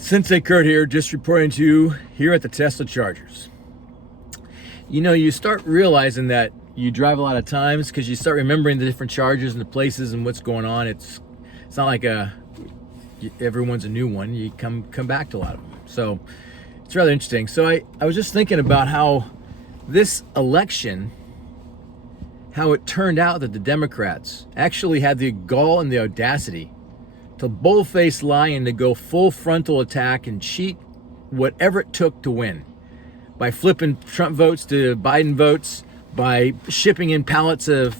Sensei Kurt here, just reporting to you here at the Tesla Chargers. You know, you start realizing that you drive a lot of times because you start remembering the different chargers and the places and what's going on. It's not like everyone's a new one. You come back to a lot of them. So it's rather interesting. So I was just thinking about how this election, how it turned out that the Democrats actually had the gall and the audacity to bullface lie and to go full frontal attack and cheat whatever it took to win. By flipping Trump votes to Biden votes, by shipping in pallets of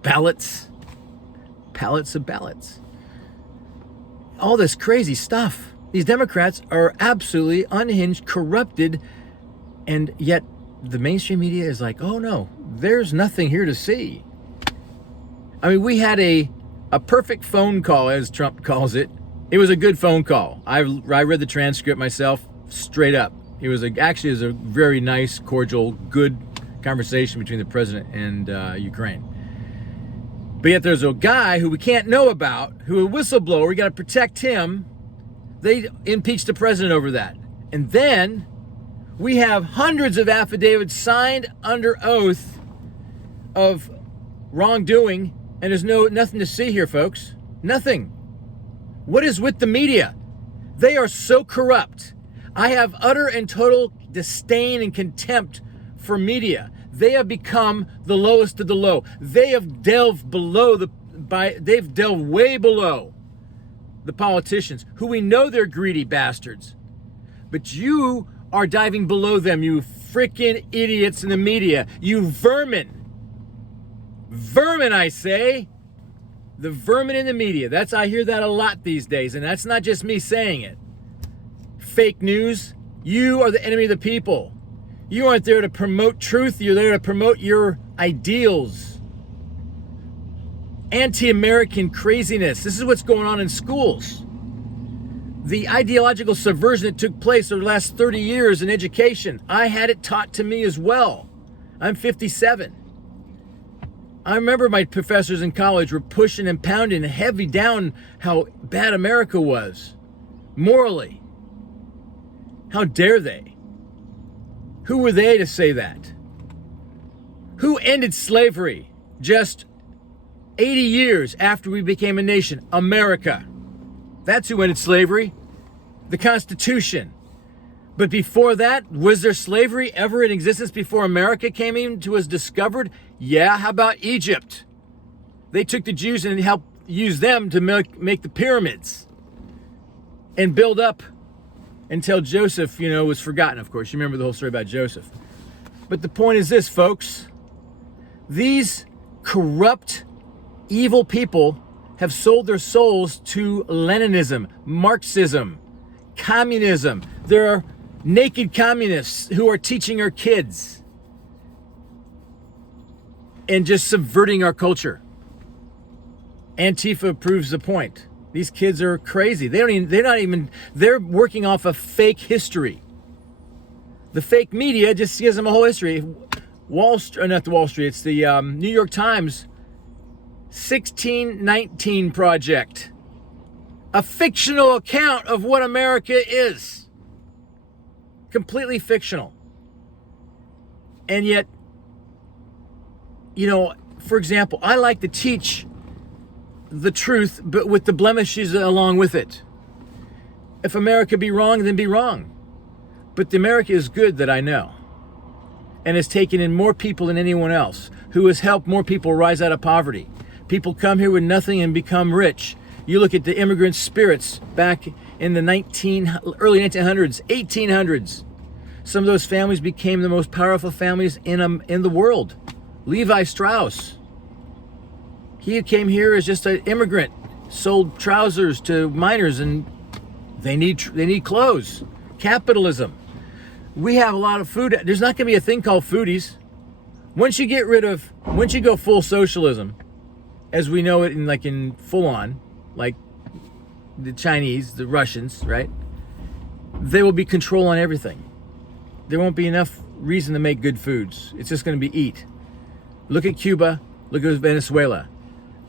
ballots. All this crazy stuff. These Democrats are absolutely unhinged, corrupted, and yet the mainstream media is like, oh no, there's nothing here to see. I mean, we had a perfect phone call, as Trump calls it. It was a good phone call. I read the transcript myself, straight up. It was actually a very nice, cordial, good conversation between the president and Ukraine. But yet there's a guy who we can't know about, who a whistleblower, we got to protect him. They impeached the president over that. And then we have hundreds of affidavits signed under oath of wrongdoing. And there's nothing to see here, folks. Nothing. What is with the media? They are so corrupt. I have utter and total disdain and contempt for media. They have become the lowest of the low. They have delved they've delved way below the politicians, who we know they're greedy bastards. But you are diving below them, you freaking idiots in the media, you vermin. Vermin, I say. The vermin in the media. I hear that a lot these days, and that's not just me saying it. Fake news. You are the enemy of the people. You aren't there to promote truth. You're there to promote your ideals. Anti-American craziness. This is what's going on in schools. The ideological subversion that took place over the last 30 years in education. I had it taught to me as well. I'm 57. I remember my professors in college were pushing and pounding heavy down how bad America was, morally. How dare they? Who were they to say that? Who ended slavery just 80 years after we became a nation? America. That's who ended slavery. The Constitution. But before that, was there slavery ever in existence before America came into was discovered? Yeah, how about Egypt? They took the Jews and helped use them to make the pyramids and build up until Joseph, was forgotten, of course. You remember the whole story about Joseph. But the point is this, folks. These corrupt, evil people have sold their souls to Leninism, Marxism, communism. There are naked communists who are teaching our kids and just subverting our culture. Antifa proves the point. These kids are crazy. They're working off of fake history. The fake media just gives them a whole history. Not the Wall Street, it's the New York Times 1619 Project. A fictional account of what America is. Completely fictional. And yet, for example, I like to teach the truth, but with the blemishes along with it. If America be wrong, then be wrong. But the America is good that I know, and has taken in more people than anyone else, who has helped more people rise out of poverty. People come here with nothing and become rich. You look at the immigrant spirits back in the early 1900s, 1800s. Some of those families became the most powerful families in the world. Levi Strauss. He came here as just an immigrant, sold trousers to miners, and they need clothes. Capitalism. We have a lot of food. There's not going to be a thing called foodies. Once you go full socialism, as we know it in full on, like the Chinese, the Russians, right? There will be control on everything. There won't be enough reason to make good foods. It's just going to be eat. Look at Cuba. Look at Venezuela.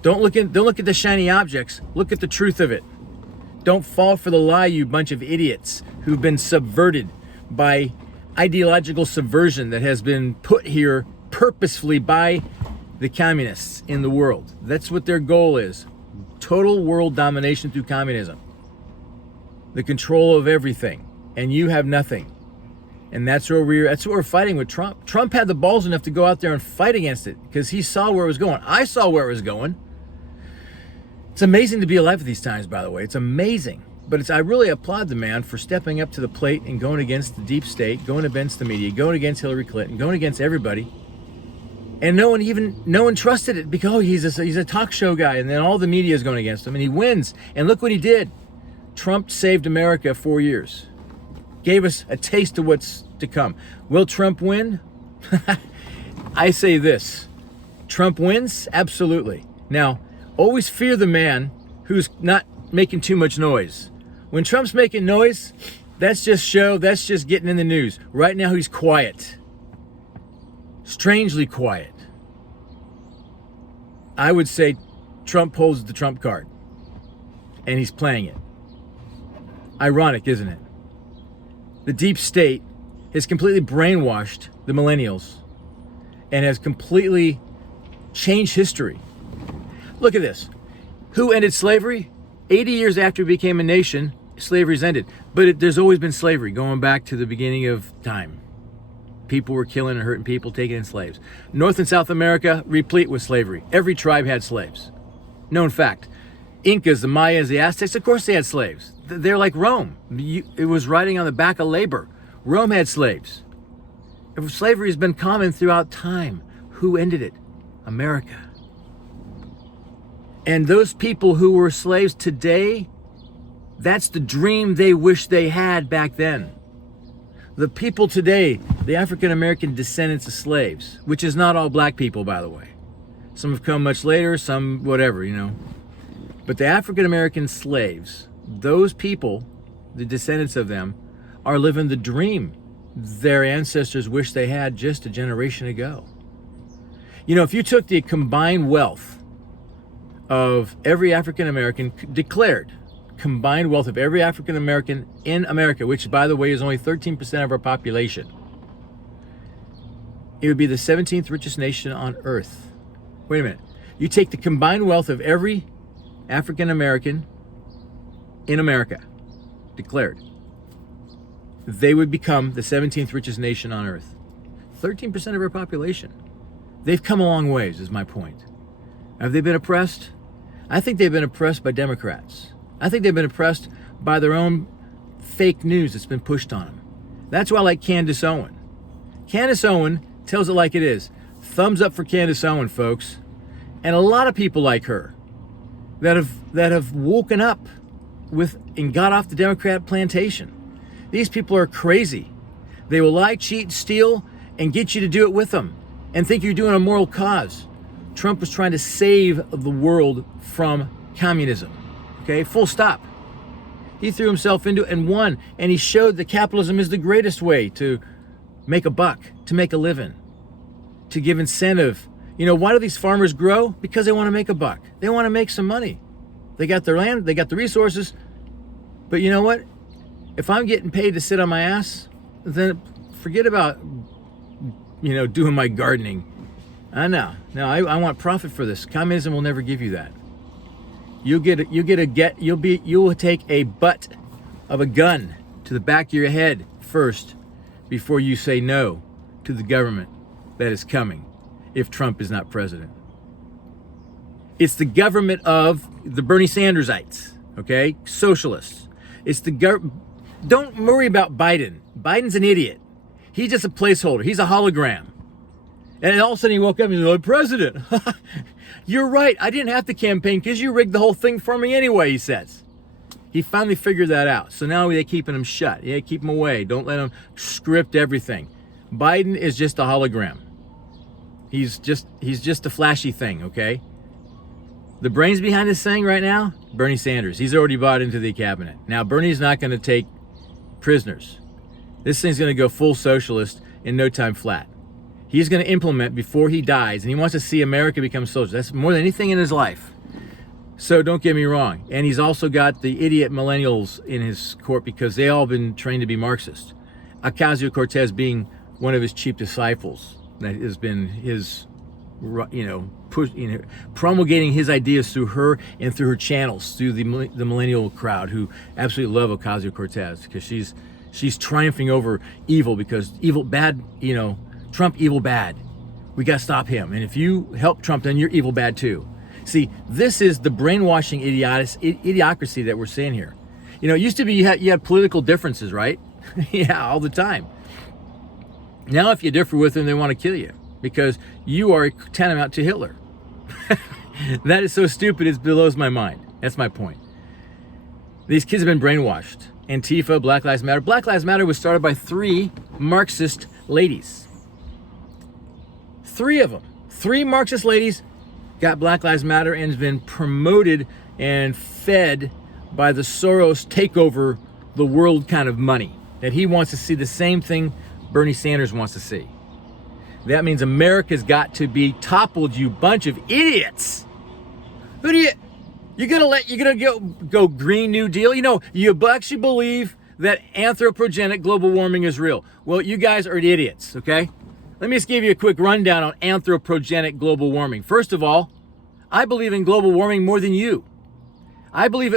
Don't look at the shiny objects. Look at the truth of it. Don't fall for the lie, you bunch of idiots who've been subverted by ideological subversion that has been put here purposefully by the communists in the world. That's what their goal is. Total world domination through communism. The control of everything. And you have nothing. And that's what we're fighting with Trump. Trump had the balls enough to go out there and fight against it because he saw where it was going. I saw where it was going. It's amazing to be alive at these times, by the way. It's amazing. But I really applaud the man for stepping up to the plate and going against the deep state, going against the media, going against Hillary Clinton, going against everybody. And no one trusted it because he's a talk show guy, and then all the media is going against him, and he wins. And look what he did. Trump saved America 4 years. Gave us a taste of what's to come. Will Trump win? I say this. Trump wins? Absolutely. Now, always fear the man who's not making too much noise. When Trump's making noise, that's just show, that's just getting in the news. Right now, he's quiet. Strangely quiet. I would say Trump holds the trump card. And he's playing it. Ironic, isn't it? The deep state has completely brainwashed the millennials and has completely changed history. Look at this. Who ended slavery? 80 years after we became a nation, slavery's ended. But there's always been slavery going back to the beginning of time. People were killing and hurting people, taking in slaves. North and South America, replete with slavery. Every tribe had slaves. Known fact. Incas, the Mayas, the Aztecs, of course they had slaves. They're like Rome. It was riding on the back of labor. Rome had slaves. Slavery has been common throughout time. Who ended it? America. And those people who were slaves today, that's the dream they wish they had back then. The people today, the African American descendants of slaves, which is not all black people, by the way. Some have come much later, some whatever, But the African American slaves, those people, the descendants of them, are living the dream their ancestors wish they had just a generation ago. If you took the combined wealth of every African American, declared combined wealth of every African American in America, which by the way is only 13% of our population, it would be the 17th richest nation on earth. Wait a minute. You take the combined wealth of every African American in America, declared, they would become the 17th richest nation on earth. 13% of our population. They've come a long ways, is my point. Have they been oppressed? I think they've been oppressed by Democrats. I think they've been oppressed by their own fake news that's been pushed on them. That's why I like Candace Owen. Candace Owen tells it like it is. Thumbs up for Candace Owen, folks. And a lot of people like her that have woken up and got off the Democrat plantation. These people are crazy. They will lie, cheat, steal, and get you to do it with them and think you're doing a moral cause. Trump was trying to save the world from communism. Okay, full stop. He threw himself into it and won, and he showed that capitalism is the greatest way to make a buck, to make a living, to give incentive. Why do these farmers grow? Because they want to make a buck. They want to make some money. They got their land, they got the resources. But you know what? If I'm getting paid to sit on my ass, then forget about, doing my gardening. No, I want profit for this. Communism will never give you that. You will take a butt of a gun to the back of your head first before you say no to the government that is coming if Trump is not president. It's the government of the Bernie Sandersites, okay? Socialists. It's don't worry about Biden. Biden's an idiot. He's just a placeholder. He's a hologram. And all of a sudden he woke up and he's like, president. You're right. I didn't have to campaign because you rigged the whole thing for me anyway, he says. He finally figured that out. So now they're keeping him shut. Yeah, keep him away. Don't let him script everything. Biden is just a hologram. He's just a flashy thing, okay? The brains behind this thing right now, Bernie Sanders. He's already bought into the cabinet. Now, Bernie's not going to take prisoners. This thing's going to go full socialist in no time flat. He's going to implement before he dies, and he wants to see America become socialist. That's more than anything in his life. So don't get me wrong. And he's also got the idiot millennials in his court because they all been trained to be Marxist. Ocasio-Cortez being one of his chief disciples that has been his, promulgating his ideas through her and through her channels, through the millennial crowd who absolutely love Ocasio-Cortez because she's triumphing over evil because evil bad, Trump evil bad. We got to stop him. And if you help Trump, then you're evil bad too. See, this is the brainwashing idiocracy that we're seeing here. It used to be you had political differences, right? Yeah, all the time. Now, if you differ with them, they want to kill you because you are tantamount to Hitler. That is so stupid, it blows my mind. That's my point. These kids have been brainwashed. Antifa, Black Lives Matter. Black Lives Matter was started by 3 Marxist ladies. 3 of them. 3 Marxist ladies got Black Lives Matter and has been promoted and fed by the Soros takeover the world kind of money. That he wants to see the same thing Bernie Sanders wants to see. That means America's got to be toppled, you bunch of idiots. Who do you're gonna go Green New Deal? You actually believe that anthropogenic global warming is real. Well, you guys are idiots, okay? Let me just give you a quick rundown on anthropogenic global warming. First of all, I believe in global warming more than you. I believe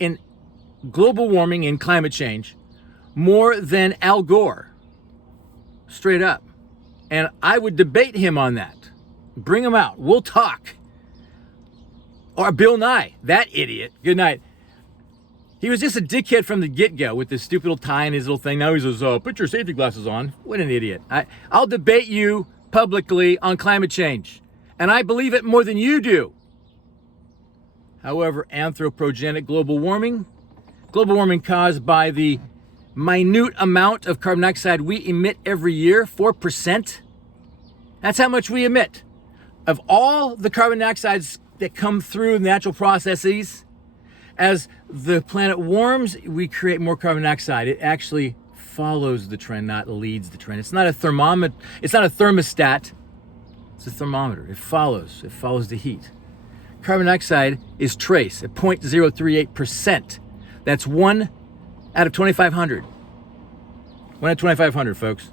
in global warming and climate change more than Al Gore. Straight up. And I would debate him on that. Bring him out. We'll talk. Or Bill Nye, that idiot. Good night. He was just a dickhead from the get-go with this stupid little tie and his little thing. Now he says, put your safety glasses on. What an idiot. I'll debate you publicly on climate change. And I believe it more than you do. However, anthropogenic global warming caused by the minute amount of carbon dioxide we emit every year, 4%. That's how much we emit. Of all the carbon dioxides that come through natural processes, as the planet warms, we create more carbon dioxide. It actually follows the trend, not leads the trend. It's not a thermometer. It's not a thermostat. It's a thermometer. It follows the heat. Carbon dioxide is trace at 0.038%. That's 1 out of 2,500. 1 out of 2,500, folks.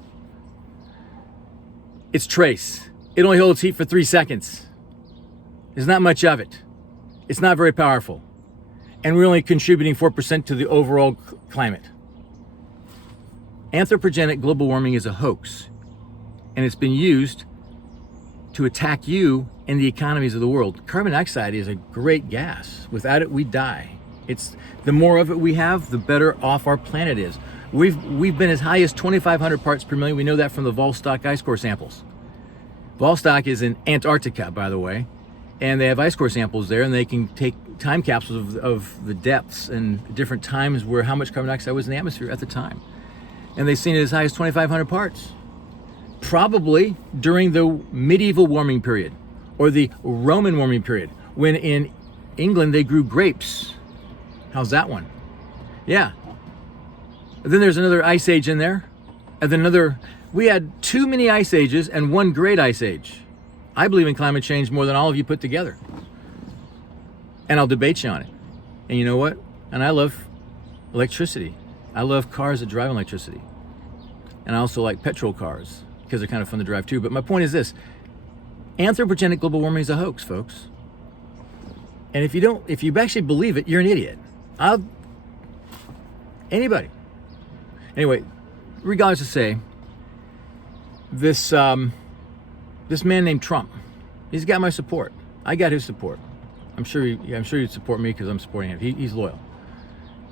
It's trace. It only holds heat for 3 seconds. There's not much of it. It's not very powerful. And we're only contributing 4% to the overall climate. Anthropogenic global warming is a hoax. And it's been used to attack you and the economies of the world. Carbon dioxide is a great gas. Without it, we die. It's the more of it we have, the better off our planet is. We've been as high as 2,500 parts per million. We know that from the Vostok ice core samples. Vostok is in Antarctica, by the way, and they have ice core samples there, and they can take time capsules of the depths and different times where how much carbon dioxide was in the atmosphere at the time. And they've seen it as high as 2,500 parts. Probably during the medieval warming period or the Roman warming period, when in England they grew grapes. How's that one? Yeah. And then there's another ice age in there. And then we had 2 mini ice ages and 1 great ice age. I believe in climate change more than all of you put together. And I'll debate you on it. And you know what? And I love electricity. I love cars that drive on electricity. And I also like petrol cars because they're kind of fun to drive too. But my point is this. Anthropogenic global warming is a hoax, folks. And if you actually believe it, you're an idiot. Anybody. Anyway, regardless to say, this man named Trump, he's got my support. I got his support. I'm sure he'd support me because I'm supporting him. He's loyal.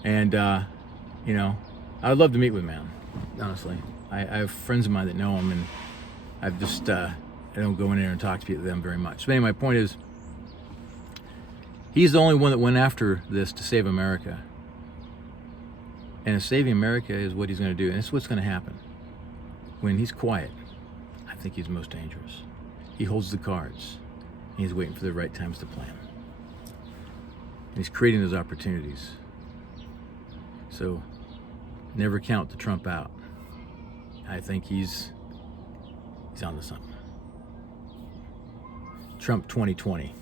And, I'd love to meet with him, man, honestly. I have friends of mine that know him, and I've just, I don't go in there and talk to them very much. But anyway, my point is, he's the only one that went after this to save America. And if saving America is what he's going to do, and it's what's going to happen. When he's quiet, I think he's most dangerous. He holds the cards. And he's waiting for the right times to plan. And he's creating those opportunities. So, never count the Trump out. I think he's onto something. Trump 2020.